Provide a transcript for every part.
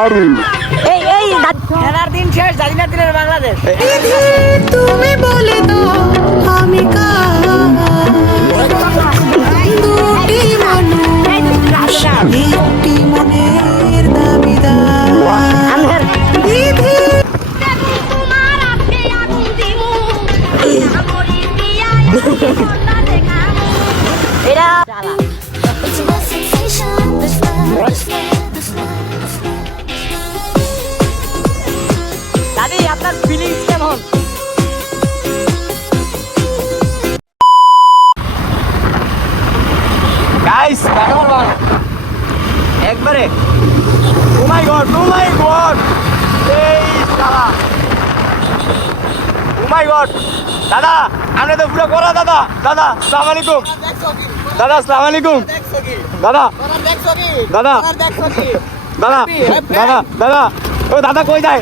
এই খেলার দিন শেষ, স্বাধীনতা দিনের বাংলাদেশ। তুমি বলে দাও আমি দুটি মানুষ একটি মনের দাবিদার বিধি এটা চালা। দাদি আপনার ফিলিংস কেমন? গাইস একবারে ও মাই গড এই শালা ও মাই গড দাদা আপনি তো পুরো করা দাদা আসসালামু আলাইকুম আসসালামু আলাইকুম দাদা ও দাদা কই যায়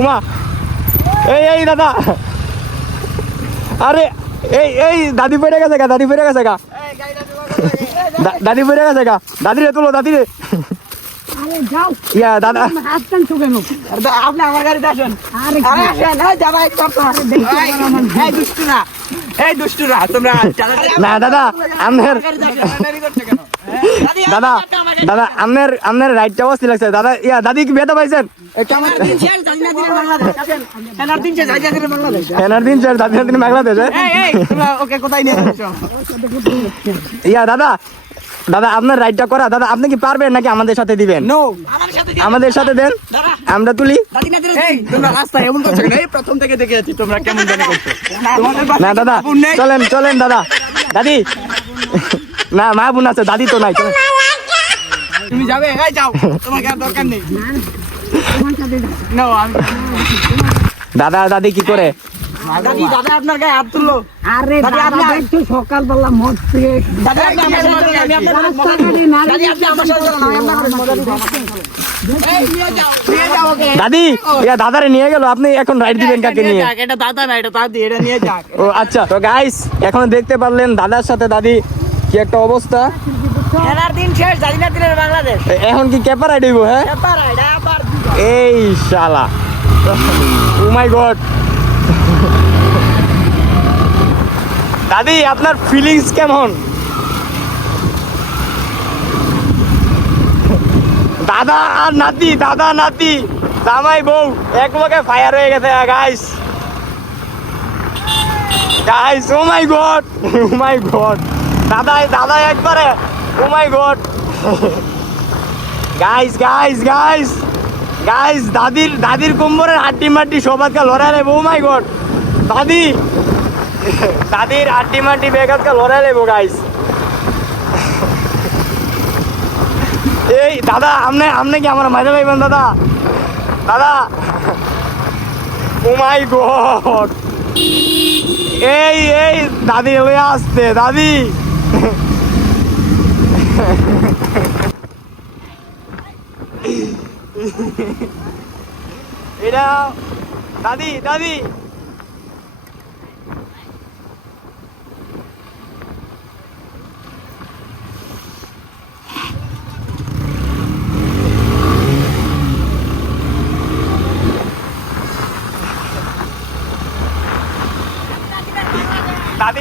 উমা এই দাদা আরে এই দাদি পড়ে গেছে গা দাদি পড়ে গেছে গা দাদি রে তুলো দাদি রে ইয়া দাদা আসছেন তো কেন? আপনি আমার গাড়িতে আসেন। আরে আসেন, যাবা এক কথা। এই দুষ্টুরা তোমরা না দাদা আপনার দাদা আপনার রাইটটা অবস্থা লাগছে দাদা ইয়া দাদি কি বেতা পাইছেন খেলার দিন শেষ, স্বাধীনতা দিনের বাংলাদেশ। এনার দিন স্যার দাদি দিন বাংলাদেশ ওকে কোথায় নিয়ে যাচ্ছ? ইয়া দাদা আপনার রাইটটা করা দাদা আপনি কি পারবেন নাকি আমাদের সাথে দিবেন নো আমাদের সাথে দেন আমরা তুলি এই তোমরা রাস্তায় এমন করছো কেন? এই প্রথম থেকে দেখে যাচ্ছি তোমরা কেমন জানি করছো। না দাদা চলেন দাদা দাদি না মা বোন আছে দাদি তো নাই চলেন তুমি যাবে? এই যাও, তোমাকে আর দরকার নেই। নো দাদি কি করে দাদা আপনার গায়ে হাত তুললো। আরে দাদা একটু সকালবেলা মদ পেয়ে দাদা আপনি আমার সাথে চলুন, আমি আপনার দাদি আপনি আমার সাথে চলুন, আমি আপনার মজা দিতে এই নিয়ে যাও ওকে। দাদি ইয়া দাদারে নিয়ে গেল আপনি এখন রাইড দিবেন কাকে নিয়ে এটা দাদা না, এটা দাদি, এটা নিয়ে যাক। ও আচ্ছা তো গাইস এখন দেখতে পারলেন দাদার সাথে দাদি কি একটা অবস্থা খেলার দিন শেষ, স্বাধীনতা দিনের বাংলাদেশ। এখন কি ক্যাপার রাইড হইব হ্যাঁ এই শালা ও মাই গড দাদি আপনার ফিলিংস কেমন দাদা আর নাতি জামাই বউ এক লগে ফায়ার হয়ে গেছে গাইস ও মাই গড দাদা একবারে ও মাই গড গাইস দাদির কোমরের হাড্ডি মাড্ডি সব আজকে লড়াই লেবো ও মাই গড দাদির হাড্ডি মাড্ডি বেগ আজকে লড়াই লেবো গাইস এই দাদা আপনি কি আমার মাঝে পাইবেন দাদা ও মাই গড এই দাদি লয়ে আসতে দাদি এটা দাদি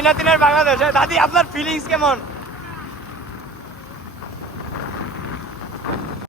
নাতিনের বাংলাদেশ দাদি আপনার ফিলিংস কেমন